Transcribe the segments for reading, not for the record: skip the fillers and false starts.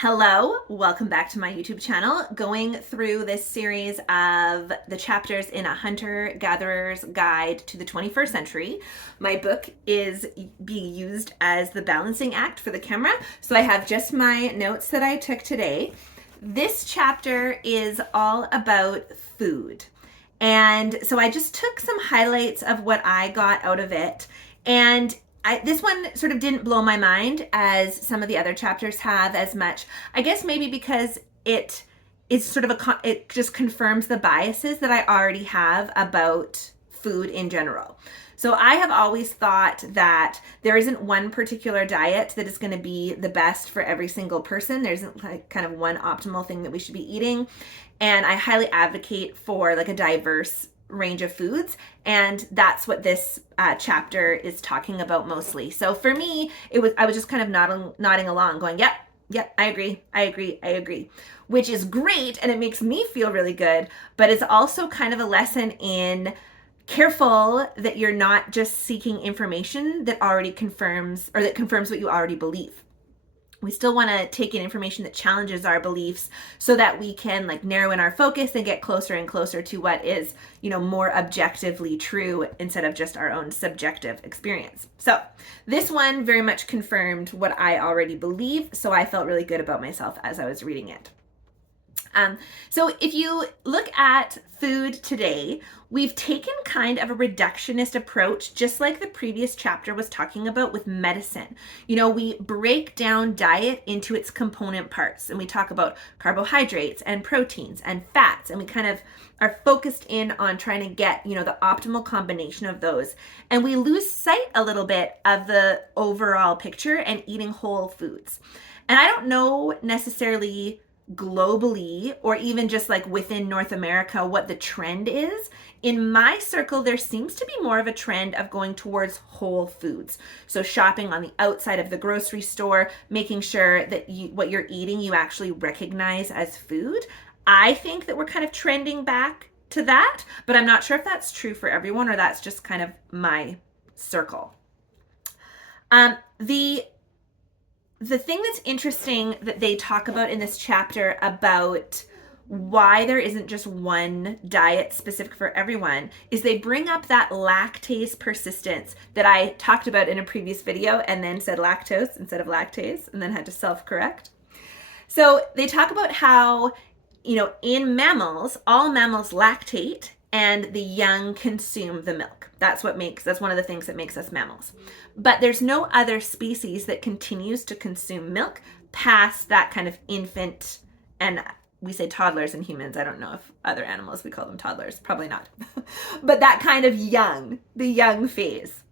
Hello, welcome back to my YouTube channel, going through this series of the chapters in A Hunter-Gatherer's Guide to the 21st Century. My book is being used as the balancing act for the camera, so I have just my notes that I took today. This chapter is all about food. And so I just took some highlights of what I got out of it. And this one sort of didn't blow my mind as some of the other chapters have as much. I guess maybe because it is sort of it just confirms the biases that I already have about food in general. So I have always thought that there isn't one particular diet that is going to be the best for every single person. There isn't like kind of one optimal thing that we should be eating. And I highly advocate for like a diverse range of foods, and that's what this chapter is talking about mostly. So for me, I was just kind of nodding along, going, yep, I agree, which is great, and it makes me feel really good. But it's also kind of a lesson in careful that you're not just seeking information that already confirms what you already believe. We still want to take in information that challenges our beliefs so that we can like narrow in our focus and get closer and closer to what is, more objectively true instead of just our own subjective experience. So this one very much confirmed what I already believe, so I felt really good about myself as I was reading it. So if you look at food today, we've taken kind of a reductionist approach, just like the previous chapter was talking about with medicine. We break down diet into its component parts, and we talk about carbohydrates and proteins and fats, and we kind of are focused in on trying to get, the optimal combination of those. And we lose sight a little bit of the overall picture and eating whole foods. And I don't know necessarily globally or even just like within North America what the trend is. In my circle, there seems to be more of a trend of going towards whole foods. So shopping on the outside of the grocery store, making sure that what you're eating you actually recognize as food. I think that we're kind of trending back to that, but I'm not sure if that's true for everyone or that's just kind of my circle. The thing that's interesting that they talk about in this chapter about why there isn't just one diet specific for everyone is they bring up that lactase persistence that I talked about in a previous video and then said lactose instead of lactase and then had to self-correct. So they talk about how, in mammals, all mammals lactate and the young consume the milk. That's one of the things that makes us mammals. But there's no other species that continues to consume milk past that kind of infant, and we say toddlers in humans. I don't know if other animals we call them toddlers, probably not. But that kind of the young phase.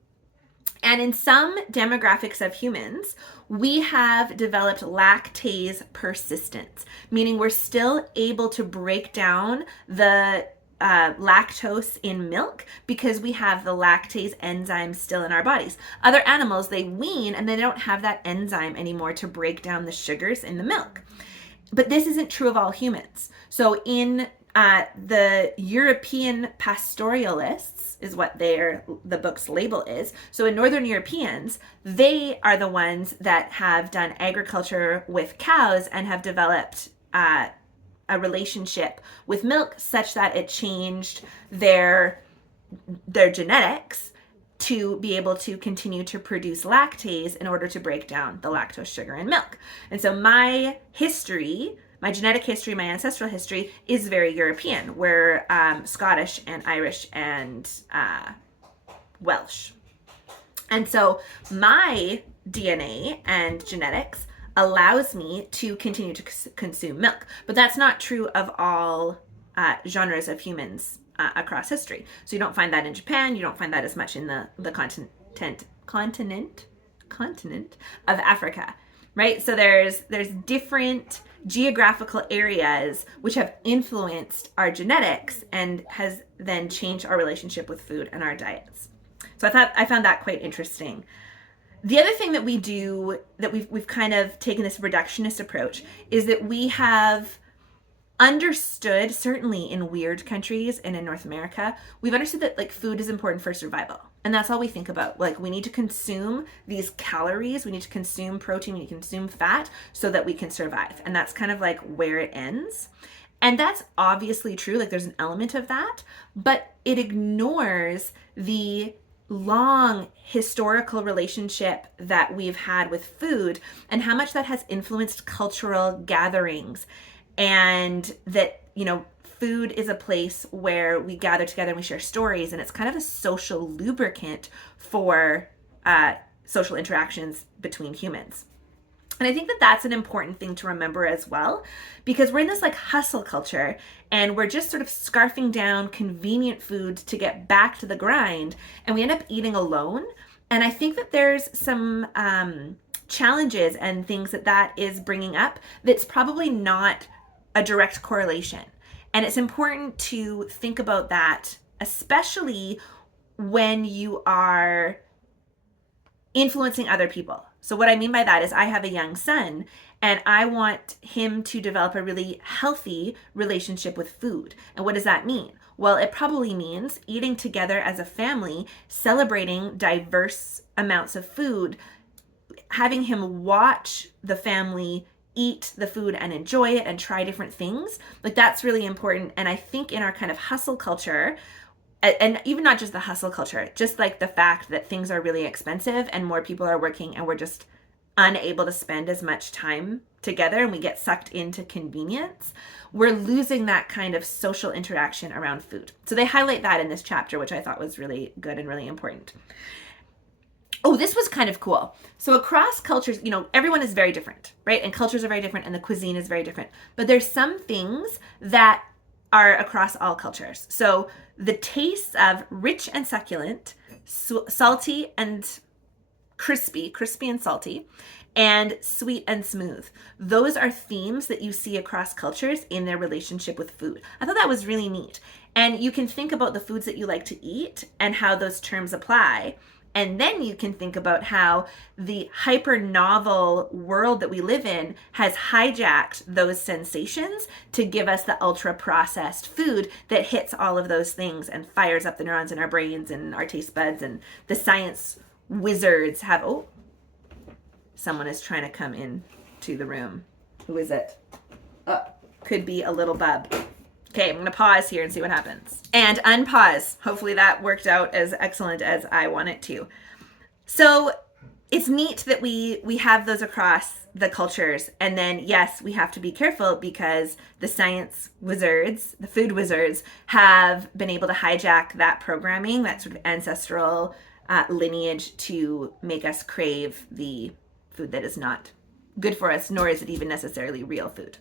And in some demographics of humans, we have developed lactase persistence, meaning we're still able to break down the lactose in milk because we have the lactase enzyme still in our bodies. Other animals, they wean and they don't have that enzyme anymore to break down the sugars in the milk. But this isn't true of all humans. So in the European pastoralists is what the book's label is. So in Northern Europeans, they are the ones that have done agriculture with cows and have developed a relationship with milk such that it changed their genetics to be able to continue to produce lactase in order to break down the lactose sugar in milk. And so my genetic history, my ancestral history is very European. We're Scottish and Irish and Welsh. And so my DNA and genetics allows me to continue to consume milk. But that's not true of all genres of humans across history. So you don't find that in Japan. You don't find that as much in the continent of Africa, right? So there's different geographical areas which have influenced our genetics and has then changed our relationship with food and our diets. So I found that quite interesting. The other thing that we do, that we've kind of taken this reductionist approach, is that we have understood, certainly in weird countries and in North America, we've understood that like food is important for survival. And that's all we think about. Like, we need to consume these calories, we need to consume protein, we need to consume fat so that we can survive. And that's kind of like where it ends. And that's obviously true. Like, there's an element of that, but it ignores the long historical relationship that we've had with food and how much that has influenced cultural gatherings. And that, food is a place where we gather together and we share stories, and it's kind of a social lubricant for social interactions between humans. And I think that that's an important thing to remember as well, because we're in this like hustle culture and we're just sort of scarfing down convenient food to get back to the grind, and we end up eating alone. And I think that there's some challenges and things that is bringing up that's probably not a direct correlation. And it's important to think about that, especially when you are influencing other people. So what I mean by that is I have a young son, and I want him to develop a really healthy relationship with food. And what does that mean? Well, it probably means eating together as a family, celebrating diverse amounts of food, having him watch the family eat the food and enjoy it and try different things. Like, that's really important. And I think in our kind of hustle culture, and even not just the hustle culture, just like the fact that things are really expensive and more people are working and we're just unable to spend as much time together and we get sucked into convenience, we're losing that kind of social interaction around food. So they highlight that in this chapter, which I thought was really good and really important. Oh, this was kind of cool. So across cultures, everyone is very different, right? And cultures are very different and the cuisine is very different. But there's some things that are across all cultures. So the tastes of rich and succulent, salty and crispy and salty, and sweet and smooth. Those are themes that you see across cultures in their relationship with food. I thought that was really neat. And you can think about the foods that you like to eat and how those terms apply. And then you can think about how the hyper novel world that we live in has hijacked those sensations to give us the ultra processed food that hits all of those things and fires up the neurons in our brains and our taste buds. And the science wizards have, someone is trying to come in to the room. Who is it? Could be a little bub. Okay, I'm going to pause here and see what happens. And unpause. Hopefully that worked out as excellent as I want it to. So it's neat that we have those across the cultures. And then, yes, we have to be careful because the science wizards, the food wizards, have been able to hijack that programming, that sort of ancestral lineage to make us crave the food that is not good for us, nor is it even necessarily real food.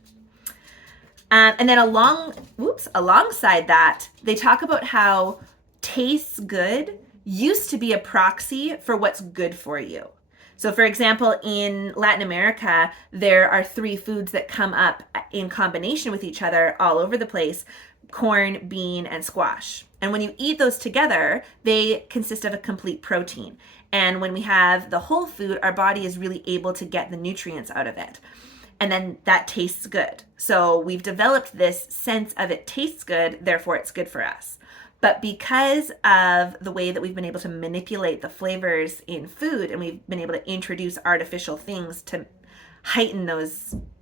And then alongside that, they talk about how tastes good used to be a proxy for what's good for you. So for example, in Latin America, there are 3 foods that come up in combination with each other all over the place: corn, bean, and squash. And when you eat those together, they consist of a complete protein. And when we have the whole food, our body is really able to get the nutrients out of it. And then that tastes good. So we've developed this sense of it tastes good, therefore it's good for us. But because of the way that we've been able to manipulate the flavors in food, and we've been able to introduce artificial things to heighten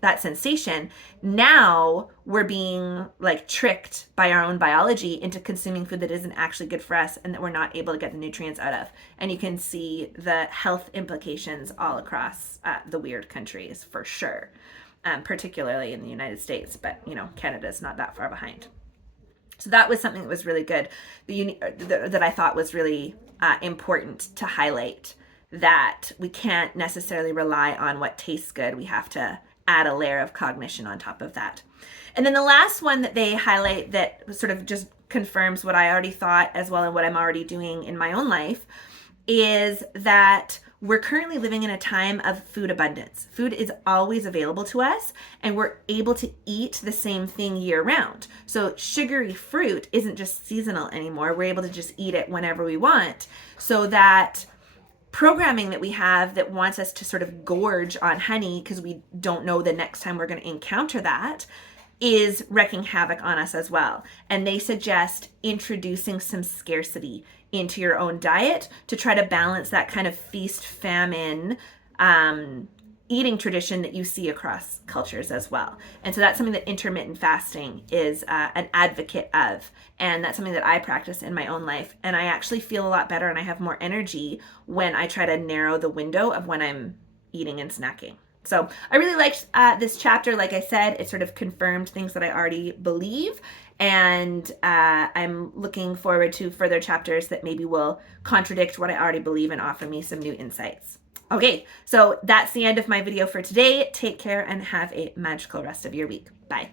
that sensation, now we're being like tricked by our own biology into consuming food that isn't actually good for us and that we're not able to get the nutrients out of. And you can see the health implications all across the weird countries for sure, particularly in the United States, but Canada's not that far behind. So that was something that was really good, that I thought was really important to highlight, that we can't necessarily rely on what tastes good. We have to add a layer of cognition on top of that. And then the last one that they highlight that sort of just confirms what I already thought as well and what I'm already doing in my own life is that we're currently living in a time of food abundance. Food is always available to us, and we're able to eat the same thing year round. So sugary fruit isn't just seasonal anymore. We're able to just eat it whenever we want. So that programming that we have that wants us to sort of gorge on honey because we don't know the next time we're going to encounter that is wreaking havoc on us as well. And they suggest introducing some scarcity into your own diet to try to balance that kind of feast famine eating tradition that you see across cultures as well. And so that's something that intermittent fasting is an advocate of. And that's something that I practice in my own life. And I actually feel a lot better and I have more energy when I try to narrow the window of when I'm eating and snacking. So I really liked this chapter. Like I said, it sort of confirmed things that I already believe. And I'm looking forward to further chapters that maybe will contradict what I already believe and offer me some new insights. Okay, so that's the end of my video for today. Take care and have a magical rest of your week. Bye.